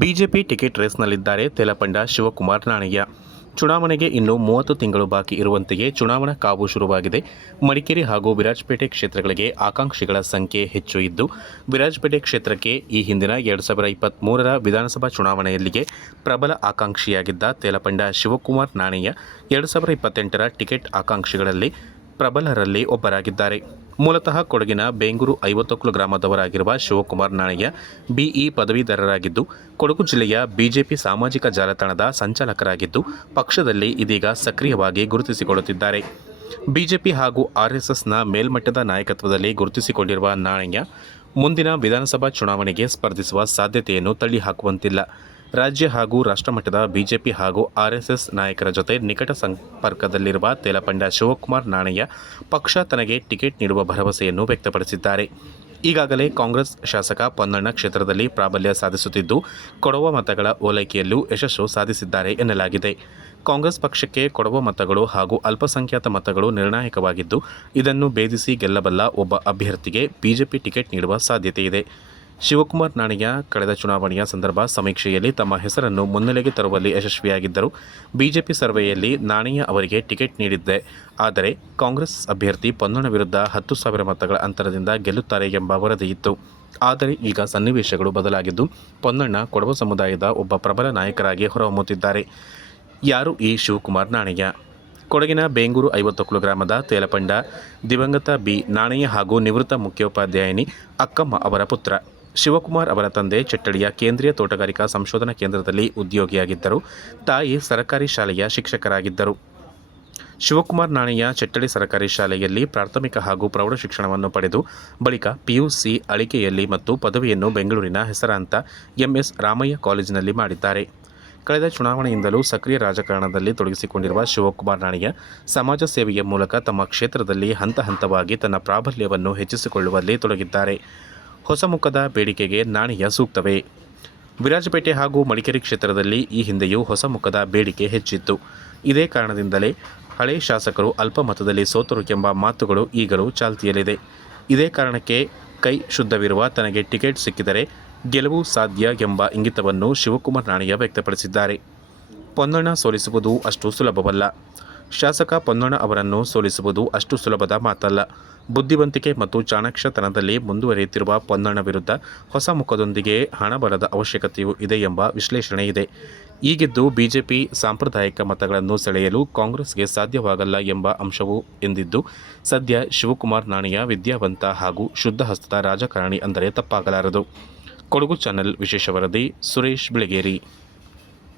BJP ticket ರೇಸ್ನಲ್ಲಿದ್ದಾರೆ ತೆಲಪಂಡ ಶಿವಕುಮಾರ್ ನಾಣಯ್ಯ. ಚುನಾವಣೆಗೆ ಇನ್ನು 30 ತಿಂಗಳು ಬಾಕಿ ಇರುವಂತೆಯೇ ಚುನಾವಣಾ ಕಾವು ಶುರುವಾಗಿದೆ. ಮಡಿಕೇರಿ ಹಾಗೂ ವಿರಾಜಪೇಟೆ ಕ್ಷೇತ್ರಗಳಿಗೆ ಆಕಾಂಕ್ಷಿಗಳ ಸಂಖ್ಯೆ ಹೆಚ್ಚು ಇದ್ದು, ವಿರಾಜಪೇಟೆ ಕ್ಷೇತ್ರಕ್ಕೆ ಈ ಹಿಂದಿನ 2023ರ ವಿಧಾನಸಭಾ ಚುನಾವಣೆಯಲ್ಲಿಗೆ ಪ್ರಬಲ ಆಕಾಂಕ್ಷಿಯಾಗಿದ್ದ ತೆಲಪಂಡ ಶಿವಕುಮಾರ್ ನಾಣಯ್ಯ 2028ರ ಟಿಕೆಟ್ ಆಕಾಂಕ್ಷಿಗಳಲ್ಲಿ ಪ್ರಬಲರಲ್ಲಿ ಒಬ್ಬರಾಗಿದ್ದಾರೆ. ಮೂಲತಃ ಕೊಡಗಿನ ಬೇಂಗೂರು 50 ಗ್ರಾಮದವರಾಗಿರುವ ಶಿವಕುಮಾರ್ ನಾಣಯ್ಯ ಬಿಇ ಪದವೀಧರರಾಗಿದ್ದು, ಕೊಡಗು ಜಿಲ್ಲೆಯ ಬಿಜೆಪಿ ಸಾಮಾಜಿಕ ಜಾಲತಾಣದ ಸಂಚಾಲಕರಾಗಿದ್ದು, ಪಕ್ಷದಲ್ಲಿ ಇದೀಗ ಸಕ್ರಿಯವಾಗಿ ಗುರುತಿಸಿಕೊಳ್ಳುತ್ತಿದ್ದಾರೆ. ಬಿಜೆಪಿ ಹಾಗೂ ಆರ್ಎಸ್ಎಸ್ನ ಮೇಲ್ಮಟ್ಟದ ನಾಯಕತ್ವದಲ್ಲಿ ಗುರುತಿಸಿಕೊಂಡಿರುವ ನಾಣಯ್ಯ ಮುಂದಿನ ವಿಧಾನಸಭಾ ಚುನಾವಣೆಗೆ ಸ್ಪರ್ಧಿಸುವ ಸಾಧ್ಯತೆಯನ್ನು ತಳ್ಳಿಹಾಕುವಂತಿಲ್ಲ. ರಾಜ್ಯ ಹಾಗೂ ರಾಷ್ಟ್ರಮಟ್ಟದ ಬಿಜೆಪಿ ಹಾಗೂ ಆರ್ಎಸ್ಎಸ್ ನಾಯಕರ ಜೊತೆ ನಿಕಟ ಸಂಪರ್ಕದಲ್ಲಿರುವ ತೆಲಪಂಡ ಶಿವಕುಮಾರ್ ನಾಣಯ್ಯ ಪಕ್ಷ ತನಗೆ ಟಿಕೆಟ್ ನೀಡುವ ಭರವಸೆಯನ್ನು ವ್ಯಕ್ತಪಡಿಸಿದ್ದಾರೆ. ಈಗಾಗಲೇ ಕಾಂಗ್ರೆಸ್ ಶಾಸಕ ಪೊನ್ನಣ್ಣ ಕ್ಷೇತ್ರದಲ್ಲಿ ಪ್ರಾಬಲ್ಯ ಸಾಧಿಸುತ್ತಿದ್ದು, ಕೊಡವ ಮತಗಳ ಓಲೈಕೆಯಲ್ಲೂ ಯಶಸ್ಸು ಸಾಧಿಸಿದ್ದಾರೆ ಎನ್ನಲಾಗಿದೆ. ಕಾಂಗ್ರೆಸ್ ಪಕ್ಷಕ್ಕೆ ಕೊಡವ ಮತಗಳು ಹಾಗೂ ಅಲ್ಪಸಂಖ್ಯಾತ ಮತಗಳು ನಿರ್ಣಾಯಕವಾಗಿದ್ದು, ಇದನ್ನು ಭೇದಿಸಿ ಗೆಲ್ಲಬಲ್ಲ ಒಬ್ಬ ಅಭ್ಯರ್ಥಿಗೆ ಬಿಜೆಪಿ ಟಿಕೆಟ್ ನೀಡುವ ಸಾಧ್ಯತೆಯಿದೆ. ಶಿವಕುಮಾರ್ ನಾಣಯ್ಯ ಕಳೆದ ಚುನಾವಣೆಯ ಸಂದರ್ಭ ಸಮೀಕ್ಷೆಯಲ್ಲಿ ತಮ್ಮ ಹೆಸರನ್ನು ಮುನ್ನೆಲೆಗೆ ತರುವಲ್ಲಿ ಯಶಸ್ವಿಯಾಗಿದ್ದರು. ಬಿಜೆಪಿ ಸರ್ವೆಯಲ್ಲಿ ನಾಣಯ್ಯ ಅವರಿಗೆ ಟಿಕೆಟ್ ನೀಡಿದ್ದೆ, ಆದರೆ ಕಾಂಗ್ರೆಸ್ ಅಭ್ಯರ್ಥಿ ಪೊನ್ನಣ್ಣ ವಿರುದ್ಧ 10,000 ಮತಗಳ ಅಂತರದಿಂದ ಗೆಲ್ಲುತ್ತಾರೆ ಎಂಬ ವರದಿಯಿತ್ತು. ಆದರೆ ಈಗ ಸನ್ನಿವೇಶಗಳು ಬದಲಾಗಿದ್ದು, ಪೊನ್ನಣ್ಣ ಕೊಡವ ಸಮುದಾಯದ ಒಬ್ಬ ಪ್ರಬಲ ನಾಯಕರಾಗಿ ಹೊರಹೊಮ್ಮುತ್ತಿದ್ದಾರೆ. ಯಾರು ಈ ಶಿವಕುಮಾರ್ ನಾಣಯ್ಯ? ಕೊಡಗಿನ ಬೇಂಗೂರು 50 ಗ್ರಾಮದ ತೇಲಪಂಡ ದಿವಂಗತ ಬಿ ನಾಣಯ್ಯ ಹಾಗೂ ನಿವೃತ್ತ ಮುಖ್ಯೋಪಾಧ್ಯಾಯಿನಿ ಅಕ್ಕಮ್ಮ ಅವರ ಪುತ್ರ. ಶಿವಕುಮಾರ್ ಅವರ ತಂದೆ ಚಟ್ಟಳಿಯ ಕೇಂದ್ರೀಯ ತೋಟಗಾರಿಕಾ ಸಂಶೋಧನಾ ಕೇಂದ್ರದಲ್ಲಿ ಉದ್ಯೋಗಿಯಾಗಿದ್ದರು. ತಾಯಿ ಸರ್ಕಾರಿ ಶಾಲೆಯ ಶಿಕ್ಷಕರಾಗಿದ್ದರು. ಶಿವಕುಮಾರ್ ನಾಣಯ್ಯ ಚಟ್ಟಳಿ ಸರ್ಕಾರಿ ಶಾಲೆಯಲ್ಲಿ ಪ್ರಾಥಮಿಕ ಹಾಗೂ ಪ್ರೌಢ ಶಿಕ್ಷಣವನ್ನು ಪಡೆದು ಬಳಿಕ ಪಿಯುಸಿ ಅಳಿಕೆಯಲ್ಲಿ ಮತ್ತು ಪದವಿಯನ್ನು ಬೆಂಗಳೂರಿನ ಹೆಸರಾಂತ ಎಂಎಸ್ ರಾಮಯ್ಯ ಕಾಲೇಜಿನಲ್ಲಿ ಮಾಡಿದ್ದಾರೆ. ಕಳೆದ ಚುನಾವಣೆಯಿಂದಲೂ ಸಕ್ರಿಯ ರಾಜಕಾರಣದಲ್ಲಿ ತೊಡಗಿಸಿಕೊಂಡಿರುವ ಶಿವಕುಮಾರ್ ನಾಣಯ್ಯ ಸಮಾಜ ಸೇವೆಯ ಮೂಲಕ ತಮ್ಮ ಕ್ಷೇತ್ರದಲ್ಲಿ ಹಂತ ಹಂತವಾಗಿ ತನ್ನ ಪ್ರಾಬಲ್ಯವನ್ನು ಹೆಚ್ಚಿಸಿಕೊಳ್ಳುವಲ್ಲಿ ತೊಡಗಿದ್ದಾರೆ. ಹೊಸ ಮುಖದ ಬೇಡಿಕೆಗೆ ನಾಣಯ್ಯ ಸೂಕ್ತವೇ? ವಿರಾಜಪೇಟೆ ಹಾಗೂ ಮಡಿಕೇರಿ ಕ್ಷೇತ್ರದಲ್ಲಿ ಈ ಹಿಂದೆಯೂ ಹೊಸ ಮುಖದ ಬೇಡಿಕೆ ಹೆಚ್ಚಿತ್ತು. ಇದೇ ಕಾರಣದಿಂದಲೇ ಹಳೆ ಶಾಸಕರು ಅಲ್ಪ ಮತದಲ್ಲಿ ಸೋತರು ಎಂಬ ಮಾತುಗಳು ಈಗಲೂ ಚಾಲ್ತಿಯಲ್ಲಿದೆ. ಇದೇ ಕಾರಣಕ್ಕೆ ಕೈ ಶುದ್ಧವಿರುವ ತನಗೆ ಟಿಕೆಟ್ ಸಿಕ್ಕಿದರೆ ಗೆಲುವು ಸಾಧ್ಯ ಎಂಬ ಇಂಗಿತವನ್ನು ಶಿವಕುಮಾರ್ ನಾಣಯ್ಯ ವ್ಯಕ್ತಪಡಿಸಿದ್ದಾರೆ. ಪೊನ್ನಣ್ಣ ಸೋಲಿಸುವುದು ಅಷ್ಟು ಸುಲಭವಲ್ಲ. ಶಾಸಕ ಪೊನ್ನಣ್ಣ ಅವರನ್ನು ಸೋಲಿಸುವುದು ಅಷ್ಟು ಸುಲಭದ ಮಾತಲ್ಲ. ಬುದ್ಧಿವಂತಿಕೆ ಮತ್ತು ಚಾಣಾಕ್ಷತನದಲ್ಲಿ ಮುಂದುವರಿಯುತ್ತಿರುವ ಪೊನ್ನಣ್ಣ ವಿರುದ್ಧ ಹೊಸ ಮುಖದೊಂದಿಗೆ ಹಣಬಲದ ಅವಶ್ಯಕತೆಯೂ ಇದೆ ಎಂಬ ವಿಶ್ಲೇಷಣೆ ಇದೆ. ಈಗಿದ್ದು ಬಿಜೆಪಿ ಸಾಂಪ್ರದಾಯಿಕ ಮತಗಳನ್ನು ಸೆಳೆಯಲು ಕಾಂಗ್ರೆಸ್ಗೆ ಸಾಧ್ಯವಾಗಲ್ಲ ಎಂಬ ಅಂಶವೂ ಎಂದಿದ್ದು, ಸದ್ಯ ಶಿವಕುಮಾರ್ ನಾಣಯ್ಯ ವಿದ್ಯಾವಂತ ಹಾಗೂ ಶುದ್ಧಹಸ್ತದ ರಾಜಕಾರಣಿ ಅಂದರೆ ತಪ್ಪಾಗಲಾರದು. ಕೊಡಗು ಚಾನೆಲ್ ವಿಶೇಷ ವರದಿ ಸುರೇಶ್ ಬಿಳಿಗೇರಿ.